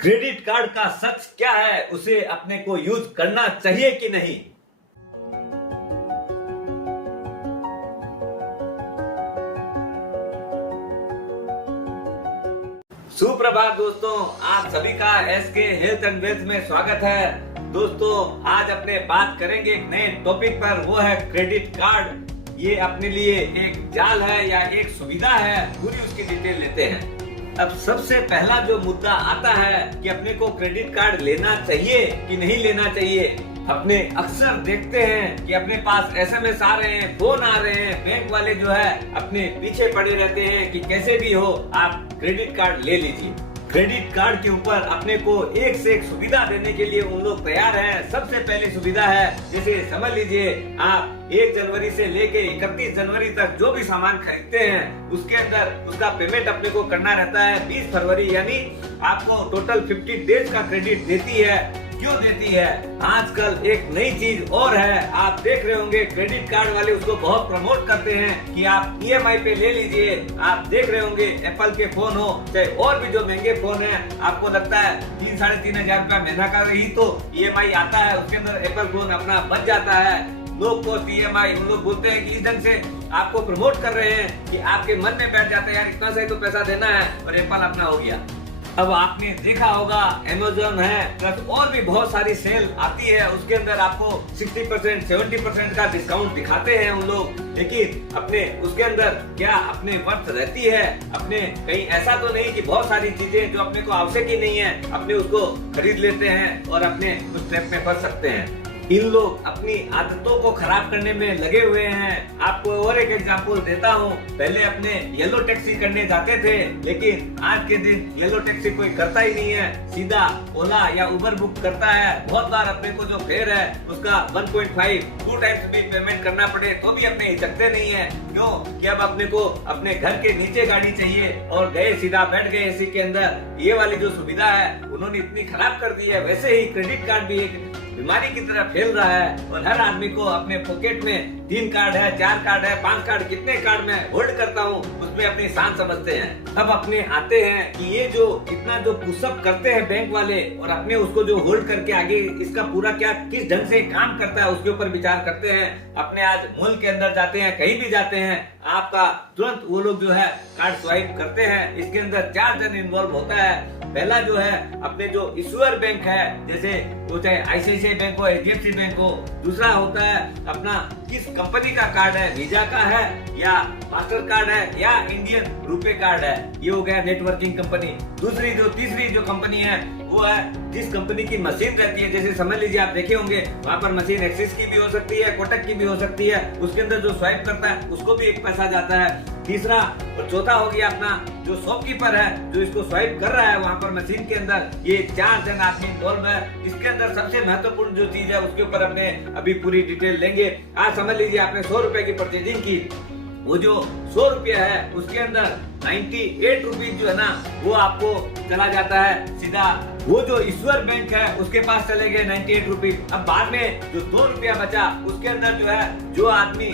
Credit card का सच क्या है, उसे अपने को यूज करना चाहिए कि नहीं। सुप्रभात दोस्तों, आप सभी का एसके हेल्थ एंड वेल्थ में स्वागत है। दोस्तों, आज अपने बात करेंगे एक नए टॉपिक पर, वो है क्रेडिट कार्ड। ये अपने लिए एक जाल है या एक सुविधा है, पूरी उसकी डिटेल लेते हैं। अब सबसे पहला जो मुद्दा आता है कि अपने को क्रेडिट कार्ड लेना चाहिए कि नहीं लेना चाहिए। अपने अक्सर देखते हैं कि अपने पास एसएमएस आ रहे हैं, फोन आ रहे हैं, बैंक वाले जो है अपने पीछे पड़े रहते हैं कि कैसे भी हो आप क्रेडिट कार्ड ले लीजिए। क्रेडिट कार्ड के ऊपर अपने को एक से एक सुविधा देने के लिए उन लोग तैयार हैं। सबसे पहली सुविधा है, जैसे समझ लीजिए आप 1 जनवरी से लेके 31 जनवरी तक जो भी सामान खरीदते हैं उसके अंदर उसका पेमेंट अपने को करना रहता है 20 फरवरी, यानी आपको टोटल 50 डेज का क्रेडिट देती है। क्यों देती है? आजकल एक नई चीज और है, आप देख रहे होंगे क्रेडिट कार्ड वाले उसको बहुत प्रमोट करते हैं कि आप ईएमआई पे ले लीजिए। आप देख रहे होंगे एप्पल के फोन हो चाहे और भी जो महंगे फोन है, आपको लगता है 3-3.5 हजार रुपया महीना का ही तो ईएमआई आता है, उसके अंदर एप्पल फोन अपना बच जाता है। लो कॉस्ट ईएमआई, उन लोग बोलते हैं कि इस ढंग से आपको प्रमोट कर रहे हैं कि आपके मन में बैठ जाता है यार इतना सही तो पैसा देना है, और एप्पल अपना हो गया। अब आपने देखा होगा अमेज़न है प्लस और भी बहुत सारी सेल आती है, उसके अंदर आपको 60% 70% का डिस्काउंट दिखाते हैं उन लोग, लेकिन अपने उसके अंदर क्या अपने वर्थ रहती है? अपने कहीं ऐसा तो नहीं कि बहुत सारी चीजें जो अपने को आवश्यक ही नहीं है अपने उसको खरीद लेते हैं और अपने उस ट्रैप में फंस सकते हैं। इन लोग अपनी आदतों को खराब करने में लगे हुए हैं। आपको और एक एग्जांपल देता हूँ। पहले अपने येलो टैक्सी करने जाते थे, लेकिन आज के दिन येलो टैक्सी कोई करता ही नहीं है, सीधा ओला या उबर बुक करता है। बहुत बार अपने को जो फेयर है उसका 1.5-2 टाइम्स भी पेमेंट करना पड़े तो भी अपने हिचकते नहीं है। क्यों? कि अब अपने को अपने घर के नीचे गाड़ी चाहिए और गए सीधा बैठ गए एसी के अंदर। ये वाली जो सुविधा है उन्होंने इतनी खराब कर दी है। वैसे ही क्रेडिट कार्ड भी एक बीमारी की तरह फैल रहा है और हर आदमी को अपने पॉकेट में 3 कार्ड है, 4 कार्ड है, 5 कार्ड, कितने कार्ड मैं होल्ड करता हूँ उसमें अपनी शान समझते हैं। अब अपने आते हैं कि ये जो इतना जो पुशअप करते हैं बैंक वाले और अपने उसको जो होल्ड करके आगे इसका पूरा क्या किस ढंग से काम करता है उसके ऊपर विचार करते हैं। अपने आज मॉल के अंदर जाते हैं, कहीं भी जाते हैं, आपका तुरंत वो लोग जो है कार्ड स्वाइप करते हैं। इसके अंदर 4 जन इन्वॉल्व होता है। पहला जो है अपने जो इश्यूअर बैंक है, जैसे वो चाहे आईसीआईसीआई बैंक हो, एचडीएफसी बैंक हो। दूसरा होता है अपना किस कंपनी का कार्ड है, वीजा का है या मास्टर कार्ड है या इंडियन रुपए कार्ड है, ये हो गया नेटवर्किंग कंपनी। तीसरी जो कंपनी है वो है जिस कंपनी की मशीन रहती है, जैसे समझ लीजिए आप देखे होंगे वहाँ पर मशीन एक्सिस की भी हो सकती है, कोटक की भी हो सकती है, उसके अंदर जो स्वाइप करता है उसको भी एक पैसा जाता है। तीसरा और चौथा हो गया अपना जो शॉपकीपर है जो इसको स्वाइप कर रहा है वहाँ पर मशीन के अंदर। ये 4 जन आदमी इन्वॉल्व है। इसके अंदर सबसे महत्वपूर्ण जो चीज है उसके ऊपर अपने अभी पूरी डिटेल लेंगे। आज समझ लीजिए आपने 100 रुपए की परचेजिंग की, वो जो 100 रुपया है उसके अंदर 98 रुपीज जो है ना वो आपको चला जाता है सीधा। वो जो ईश्वर बैंक है उसके पास चले गए 98 रुपीज। अब बाद में जो 2 रुपया बचा उसके अंदर जो है जो आदमी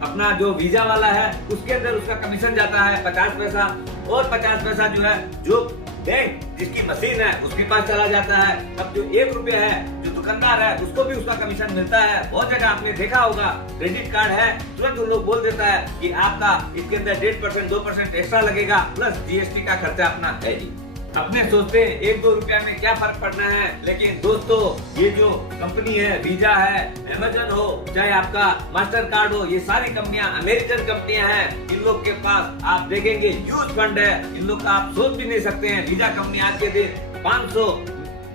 अपना जो वीजा वाला है उसके अंदर उसका कमीशन जाता है 50 पैसा, और 50 पैसा जो है जो बैंक जिसकी मशीन है उसके पास चला जाता है। अब जो 1 रुपया है जो दुकानदार है उसको भी उसका कमीशन मिलता है। बहुत जगह आपने देखा होगा क्रेडिट कार्ड है तुरंत उन लोग बोल देता है कि आपका इसके अंदर 1.5% 2% एक्स्ट्रा लगेगा, प्लस जीएसटी का खर्चा अपना है जी। अपने सोचते हैं 1-2 रुपया में क्या फर्क पड़ना है, लेकिन दोस्तों ये जो कंपनी है, वीजा है, अमेज़न हो चाहे आपका मास्टर कार्ड हो, ये सारी कंपनियां अमेरिकन कंपनियां हैं। इन लोग के पास आप देखेंगे ह्यूज फंड है। इन लोग का आप सोच भी नहीं सकते हैं। वीजा कंपनी आज के दिन $500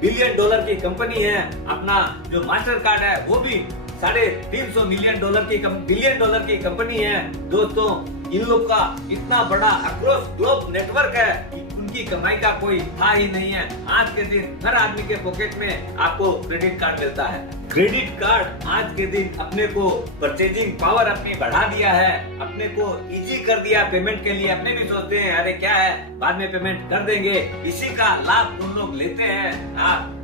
बिलियन की कंपनी है। अपना जो मास्टर कार्ड है वो भी $350 बिलियन की कंपनी है। दोस्तों इन लोग का इतना बड़ा अक्रॉस ग्लोब नेटवर्क है कि उनकी कमाई का कोई था ही नहीं है। आज के दिन हर आदमी के पॉकेट में आपको क्रेडिट कार्ड मिलता है। क्रेडिट कार्ड आज के दिन अपने को परचेजिंग पावर अपनी बढ़ा दिया है, अपने को इजी कर दिया पेमेंट के लिए। अपने भी सोचते हैं अरे क्या है बाद में पेमेंट कर देंगे, इसी का लाभ उन लोग लेते हैं।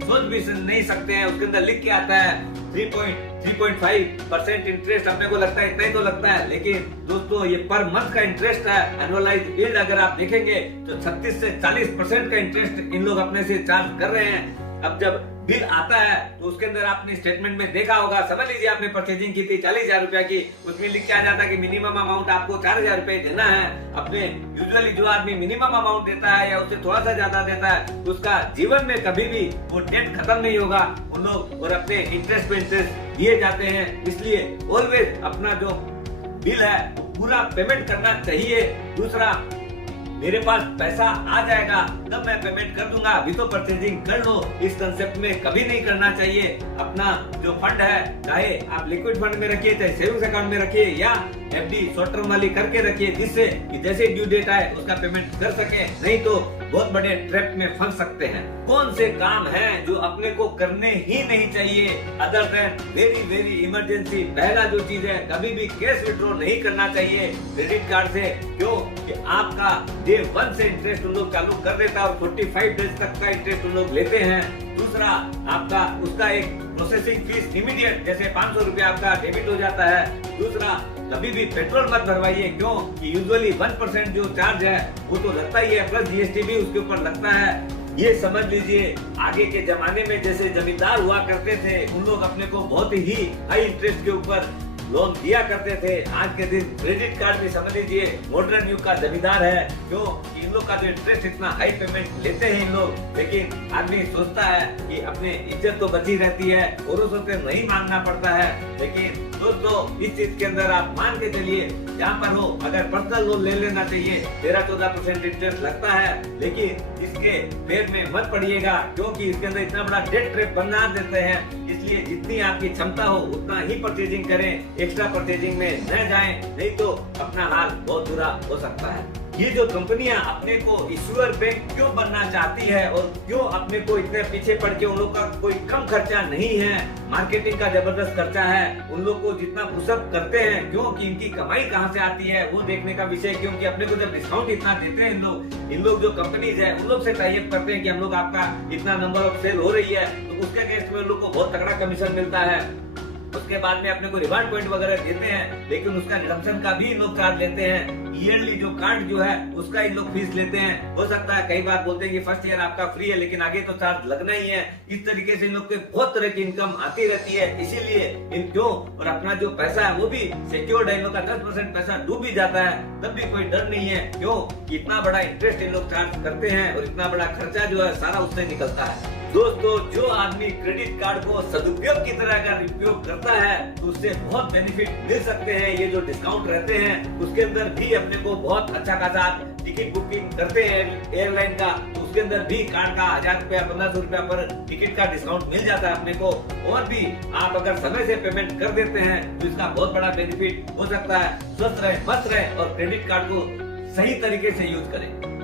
सोच भी नहीं सकते हैं। उसके अंदर लिख के आता है 3.5% इंटरेस्ट। अपने को लगता है इतना ही तो लगता है, लेकिन दोस्तों ये पर मंथ का इंटरेस्ट है। एनुअलाइज यील्ड अगर आप देखेंगे तो 36 से 40% का इंटरेस्ट इन लोग अपने से चार्ज कर रहे हैं। अब जब बिल आता है तो उसके अंदर आपने स्टेटमेंट में देखा होगा, समझ लीजिए आपने परचेजिंग की थी 40,000 रुपया की, उसमें लिख के आ जाता है कि मिनिमम अमाउंट आपको 4,000 रुपए देना है। अपने यूजुअली जो आदमी मिनिमम अमाउंट देता है या उससे थोड़ा सा ज्यादा देता है, उसका जीवन में कभी भी वो डेट खत्म नहीं होगा। उन लोग और अपने इंटरेस्ट पे इंटरेस्ट दिए जाते हैं, इसलिए ऑलवेज अपना जो बिल है पूरा पेमेंट करना चाहिए। दूसरा, मेरे पास पैसा आ जाएगा तब मैं पेमेंट कर दूंगा, अभी तो परचेजिंग कर लो, इस कंसेप्ट में कभी नहीं करना चाहिए। अपना जो फंड है, चाहे आप लिक्विड फंड में रखिए, चाहे सेविंग्स अकाउंट में रखिए या एफडी शॉर्ट टर्म वाली करके रखिए, जिससे कि जैसे ड्यू डेट आए उसका पेमेंट कर सके, नहीं तो बहुत बड़े ट्रैप में फंस सकते हैं। कौन से काम हैं जो अपने को करने ही नहीं चाहिए other than very very emergency? पहला जो चीज है, कभी भी कैश विड्रॉ नहीं करना चाहिए क्रेडिट कार्ड से। क्यों? कि आपका डे 1 से इंटरेस्ट उन लोग चालू कर देता है और 45 डेज तक का इंटरेस्ट उन लोग लेते हैं। दूसरा, आपका उसका एक प्रोसेसिंग फीस इमीडिएट, जैसे 500 रुपया आपका डेबिट हो जाता है। दूसरा, कभी भी पेट्रोल मत भरवाइए, क्यों कि यूजुअली 1% जो चार्ज है वो तो लगता ही है, प्लस जीएसटी भी उसके ऊपर लगता है। ये समझ लीजिए, आगे के जमाने में जैसे जमींदार हुआ करते थे, उन लोग अपने को बहुत ही हाई इंटरेस्ट के ऊपर लोन दिया करते थे। आज के दिन क्रेडिट कार्ड भी समझ लीजिए मॉडर्न युग का जमींदार है। क्यों? इन लोग का जो इंटरेस्ट इतना हाई पेमेंट लेते हैं इन लोग, लेकिन आदमी सोचता है कि अपने इज्जत तो बची रहती है, औरों से नहीं मांगना पड़ता है। लेकिन दोस्तों, इस चीज के अंदर आप मान के चलिए, जहाँ पर हो अगर पर्सनल लोन ले लेना चाहिए, 13-14% इंटरेस्ट लगता है, लेकिन इसके फेर में मत पड़िएगा, क्योंकि इसके अंदर इतना बड़ा डेट ट्रैप बना देते हैं। इसलिए जितनी आपकी क्षमता हो उतना ही परचेजिंग करें, एक्स्ट्रा परचेजिंग में न जाएं, नहीं तो अपना हाल बहुत बुरा हो सकता है। ये जो कंपनियां अपने को इश्यूअर बैंक क्यों बनना चाहती है और क्यों अपने को इतने पीछे पड़ के, उन लोग का कोई कम खर्चा नहीं है, मार्केटिंग का जबरदस्त खर्चा है, उन लोग को जितना पुशअप करते हैं, क्योंकि इनकी कमाई कहाँ से आती है वो देखने का विषय। क्योंकि अपने को जब डिस्काउंट इतना देते हैं इन लोग जो कंपनीज है, उन लोग से टाई अप करते हैं कि हम लोग आपका इतना नंबर ऑफ सेल हो रही है, तो उसके केस में उन लोग को बहुत तगड़ा कमीशन मिलता है। उसके बाद में अपने को रिवार्ड पॉइंट वगैरह देते हैं, लेकिन उसका रिडम्पशन का भी लोग चार्ज लेते हैं। ईयरली जो कार्ड जो है उसका इन लोग फीस लेते हैं। हो सकता है कई बार बोलते हैं कि फर्स्ट ईयर आपका फ्री है, लेकिन आगे तो चार्ज लगना ही है। इस तरीके से इन लोग के बहुत तरह की इनकम आती रहती है, इसीलिए इन क्यों और अपना जो पैसा है वो भी सिक्योर्ड है। इन लोग का 10% पैसा डूब भी जाता है तब भी कोई डर नहीं है। क्यों? इतना बड़ा इंटरेस्ट इन लोग चार्ज करते हैं और इतना बड़ा खर्चा जो है सारा उससे निकलता है। दोस्तों, जो आदमी क्रेडिट कार्ड को सदुपयोग की तरह अगर उपयोग करता है तो उससे बहुत बेनिफिट मिल सकते हैं। ये जो डिस्काउंट रहते हैं उसके अंदर भी अपने को बहुत अच्छा खासा टिकट बुकिंग करते हैं एयरलाइन का, तो उसके अंदर भी कार्ड का 1000 रुपया 1500 रुपया पर टिकट का डिस्काउंट मिल जाता है अपने को। और भी आप अगर समय से पेमेंट कर देते हैं तो इसका बहुत बड़ा बेनिफिट हो सकता है। स्वस्थ रहे, मस्त रहे और क्रेडिट कार्ड को सही तरीके से यूज करें।